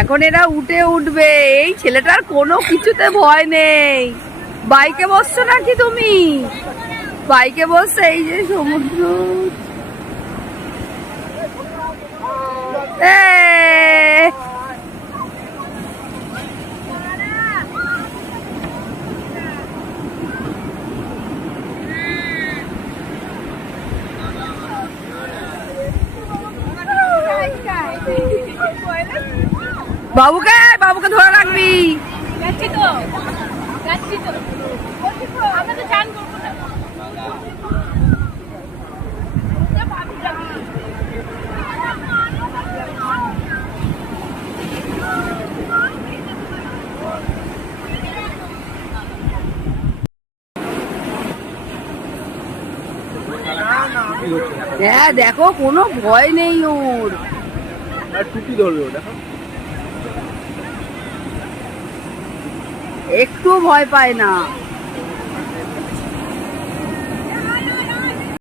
এখন এরা উঠবে। এই ছেলেটার কোনো কিছুতে ভয় নেই। বাইকে বসছো নাকি তুমি? বাইকে বসছে। এই যে সমুদ্র, বাবুকে বাবুকে ধরে রাখবি। যাচ্ছি তো আমরা তো চান করবো না। হ্যাঁ দেখো, কোনো ভয় নেই ওর। টুপি ধরবে, দেখো একটু ভয় পায় না।